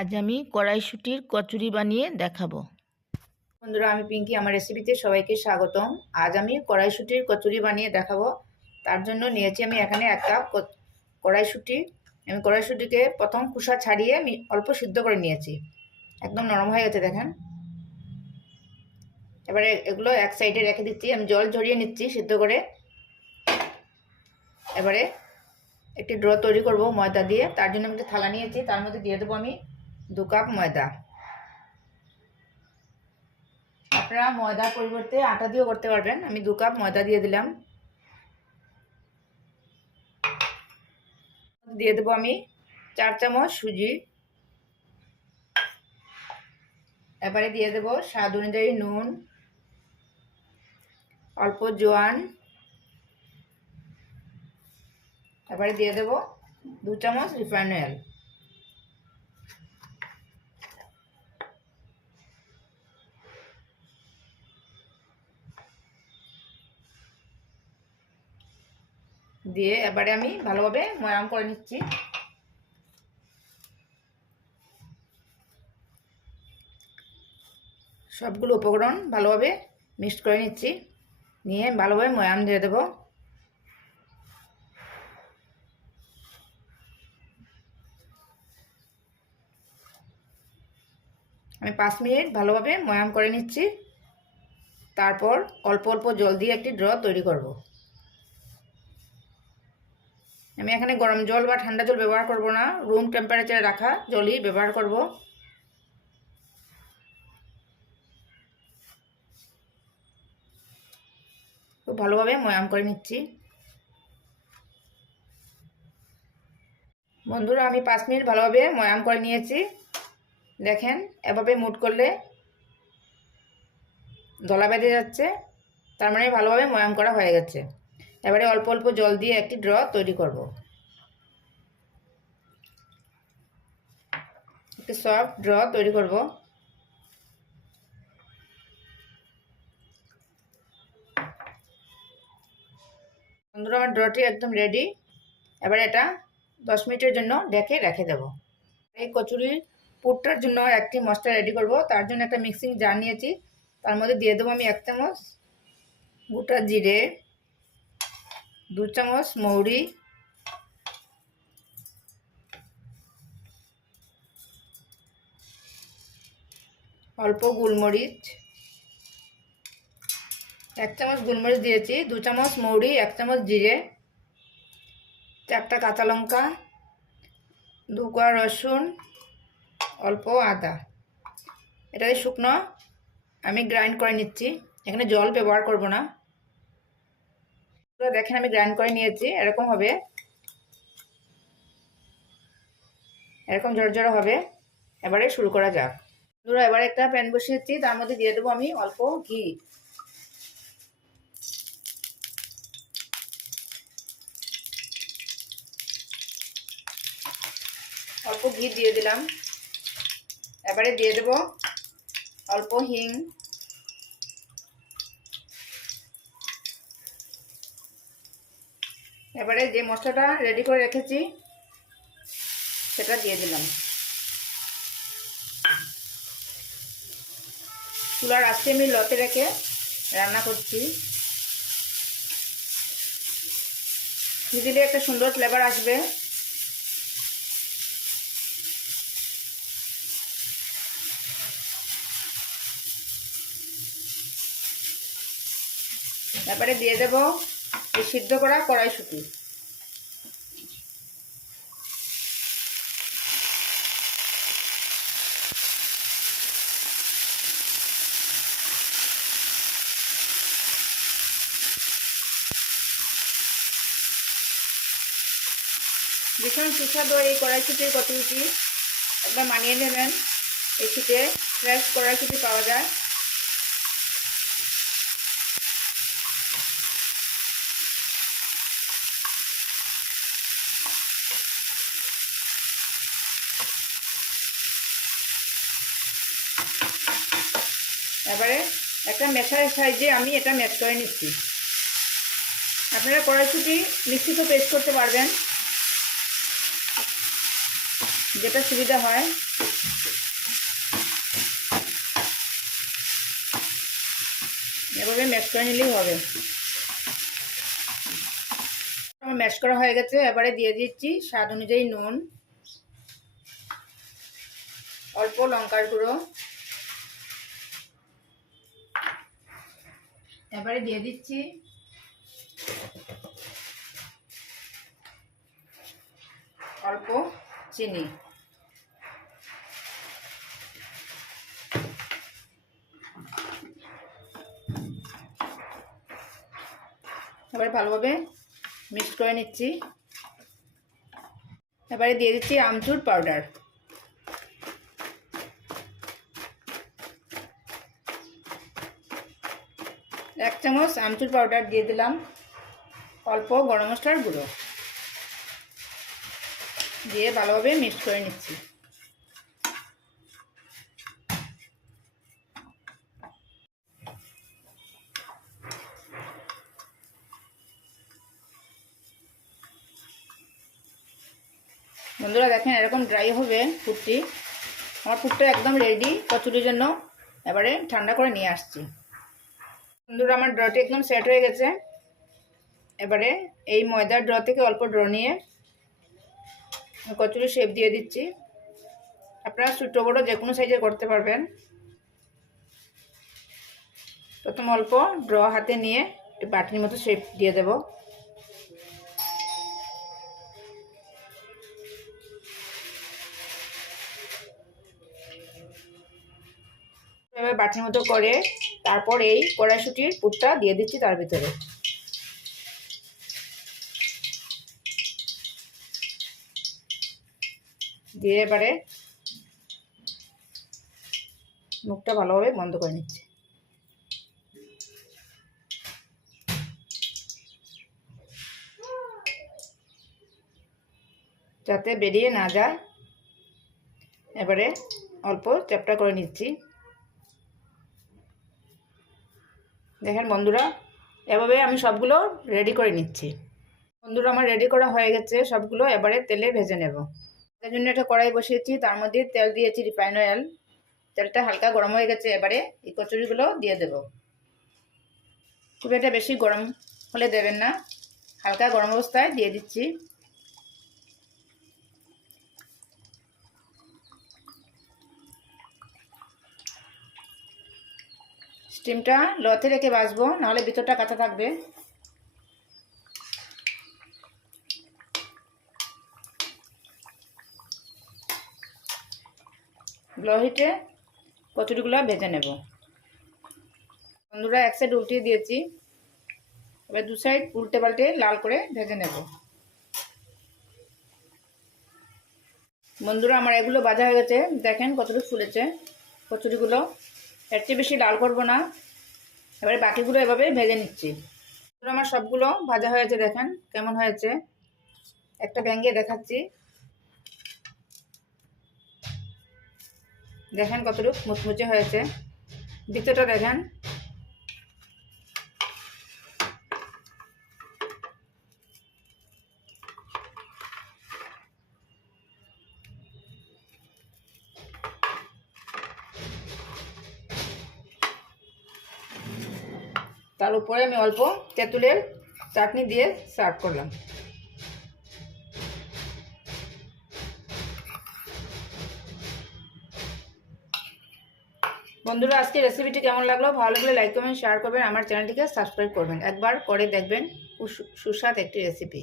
আজ আমি কড়াইশুটির কচুরি বানিয়ে দেখাবো। বন্ধুরা, আমি পিঙ্কি আমার রেসিপিতে সবাইকে স্বাগতম। আজ আমি কড়াইশুটির কচুরি বানিয়ে দেখাবো। তার জন্য নিয়েছি আমি এখানে এক কাপ কড়াইশুটি। আমি কড়াইশুটিকে প্রথম কুসা ছাড়িয়ে আমি অল্প সিদ্ধ করে নিয়েছি। একদম নরম হয়ে গেছে, দেখেন। এবারে এগুলো এক সাইডে রেখে দিচ্ছি। আমি জল ঝরিয়ে নিচ্ছি সিদ্ধ করে। এবারে একটি ড্র তৈরি করব ময়দা দিয়ে। তার জন্য আমি একটা থালা নিয়েছি। তার মধ্যে দিয়ে দেবো আমি দু কাপ ময়দা। আপনারা ময়দার পরিবর্তে আটা দিয়েও করতে পারবেন। আমি দু কাপ ময়দা দিয়ে দিলাম। দিয়ে দেবো আমি চার চামচ সুজি। এবারে দিয়ে দেবো স্বাদ অনুযায়ী নুন, অল্প জোয়ান। এবারে দিয়ে দেবো দু চামচ রিফাইন অয়েল। দিয়ে এবারে আমি ভালোভাবে ময়াম করে নিচ্ছি। সবগুলো উপকরণ ভালোভাবে মিক্সড করে নিচ্ছি। নিয়ে ভালোভাবে ময়াম দিয়ে দেবো। আমি পাঁচ মিনিট ভালোভাবে ময়াম করে নিচ্ছি। তারপর অল্প অল্প জল দিয়ে একটি ড্র তৈরি করব। আমি এখানে গরম জল বা ঠান্ডা জল ব্যবহার করব না। রুম টেম্পারেচারে রাখা জলই ব্যবহার করব। খুব ভালোভাবে ময়াম করে নিচ্ছি। বন্ধুরা, আমি পাঁচ মিনিট ভালোভাবে ময়াম করে নিয়েছি। দেখেন, এভাবে মুট করলে দলা বেঁধে যাচ্ছে। তার মানে ভালোভাবে ময়াম করা হয়ে গেছে। এবারে অল্প অল্প জল দিয়ে একটি ড্র তৈরি করব। একটি সফট ড্র তৈরি করব। বন্ধুরা, আমার ড্রটি একদম রেডি এবার এটা দশ মিনিটের জন্য ডেকে রেখে দেব। এই কচুরির পুরটার জন্য একটি মশলা রেডি করব। তার জন্য একটা মিক্সিং জার নিয়েছি। তার মধ্যে দিয়ে দেবো আমি এক চামচ গোটা জিরে। দু চামচ মৌরি। অল্প গোলমরিচ। এক চামচ গোলমরিচ দিয়েছি, দু চামচ মৌরি, এক চামচ জিরে, চারটা কাঁচা লঙ্কা, দু কোয়া রসুন, অল্প আদা। এটা শুকনো আমি গ্রাইন্ড করে নিচ্ছি, এখানে জল ব্যবহার করব না। দেখেন আমি গ্রাইন্ড করে নিয়েছি, এরকম হবে। এরকম ঝরঝরে হবে। এবারে শুরু করা যাক। ধরো এবারে একটা প্যান বসিয়েছি, তার মধ্যে দিয়ে দেবো আমি অল্প ঘি। অল্প ঘি দিয়ে দিলাম। এবারে দিয়ে দেব অল্প হিং। এবারে যে মশলাটা রেডি করে রেখেছি, সেটা দিয়ে দিলাম। চুলার আজকে আমি লতে রেখে রান্না করছি। দিলে একটা সুন্দর ফ্লেভার আসবে। তারপরে দিয়ে দেব সিদ্ধ করা কড়াইশুটি। ভীষণ সুস্বাদু এই কড়াইশুটির কচুরিটি। একবার মানিয়ে নেবেন। এই শীতে ফ্রেশ কড়াইশুটি পাওয়া যায়। এবারে একটা মেশার সাইজে আমি এটা ম্যাশ করে নিচ্ছি। আপনারা কড়াইশুটি মিক্সিতেও পেস্ট করতে পারবেন। যেটা সুবিধা হয়। এভাবে ম্যাশ করে নিলেই হবে। আমার ম্যাশ করা হয়ে গেছে, এবারে দিয়ে দিচ্ছি স্বাদ অনুযায়ী নুন, অল্প লঙ্কার গুঁড়ো। এবারে দিয়ে দিচ্ছি। অল্প চিনি। এবারে ভালোভাবে মিক্স করে নিচ্ছি। এবারে দিয়ে দিচ্ছি আমচুর পাউডার। এক চামচ আমচুর পাউডার দিয়ে দিলাম, অল্প গরম মশলার গুঁড়ো। দিয়ে ভালোভাবে মিক্স করে নিচ্ছি। বন্ধুরা দেখেন এরকম ড্রাই হবে ফুটটি আমার ফুটটা একদম রেডি কচুরির জন্য এবারে ঠান্ডা করে নিয়ে আসছি। বন্ধুরা আমার ড্রটি একদম সেট হয়ে গেছে। এবারে এই ময়দার ড্র থেকে অল্প ড্র নিয়ে কচুরি শেপ দিয়ে দিচ্ছি। আপনারা ছোটো বড়ো যে কোনো সাইজে করতে পারবেন। প্রথম অল্প ড্র হাতে নিয়ে একটু বাটির মতো শেপ দিয়ে দেব। এবার বাটির মতো করে তারপর এই কড়াইশুটির পুরটা দিয়ে দিচ্ছি তার ভিতরে। দিয়ে এবারে মুখটা ভালোভাবে বন্ধ করে নিচ্ছি। যাতে বেরিয়ে না যায়। এবারে অল্প চ্যাপটা করে নিচ্ছি। দেখেন বন্ধুরা, এভাবে আমি সবগুলো রেডি করে নিচ্ছি। বন্ধুরা, আমার রেডি করা হয়ে গেছে সবগুলো, এবারে তেলে ভেজে নেব। তার জন্য একটা কড়াই বসিয়েছি, তার মধ্যে তেল দিয়েছি রিফাইন অয়েল। তেলটা হালকা গরম হয়ে গেছে, এবারে এই কচুরিগুলো দিয়ে দেব। খুব একটা বেশি গরম হলে দেবেন না, হালকা গরম অবস্থায় দিয়ে দিচ্ছি। স্টিমটা লতে রেখে বাঁচবো নাহলে ভিতরটা কাঁচা থাকবে। লো হিটে কচুরিগুলো ভেজে নেব। বন্ধুরা, এক সাইড উল্টিয়ে দিয়েছি। এবার দু সাইড উল্টে পাল্টে লাল করে ভেজে নেব। বন্ধুরা, আমার এগুলো বাজা হয়ে গেছে। দেখেন কতটুকু ফুলেছে কচুরিগুলো। এর চেয়ে বেশি লাল করব না। এবারে বাকিগুলো এভাবে ভেজে নিচ্ছি। আমার সবগুলো ভাজা হয়েছে দেখেন, কেমন হয়েছে? একটা ব্যাঙ্গে দেখাচ্ছি। দেখেন কতটুকু মুচমুচে হয়েছে। দ্বিতীয়টা দেখেন তার উপরে আমি অল্প তেঁতুলের চাটনি দিয়ে সার্ভ করলাম। বন্ধুরা, আজকে রেসিপিটি কেমন লাগল? ভালো লাগলে লাইক কমেন্ট শেয়ার করবেন। আমার চ্যানেলটিকে সাবস্ক্রাইব করবেন। একবার করে দেখবেন সুস্বাদ একটি রেসিপি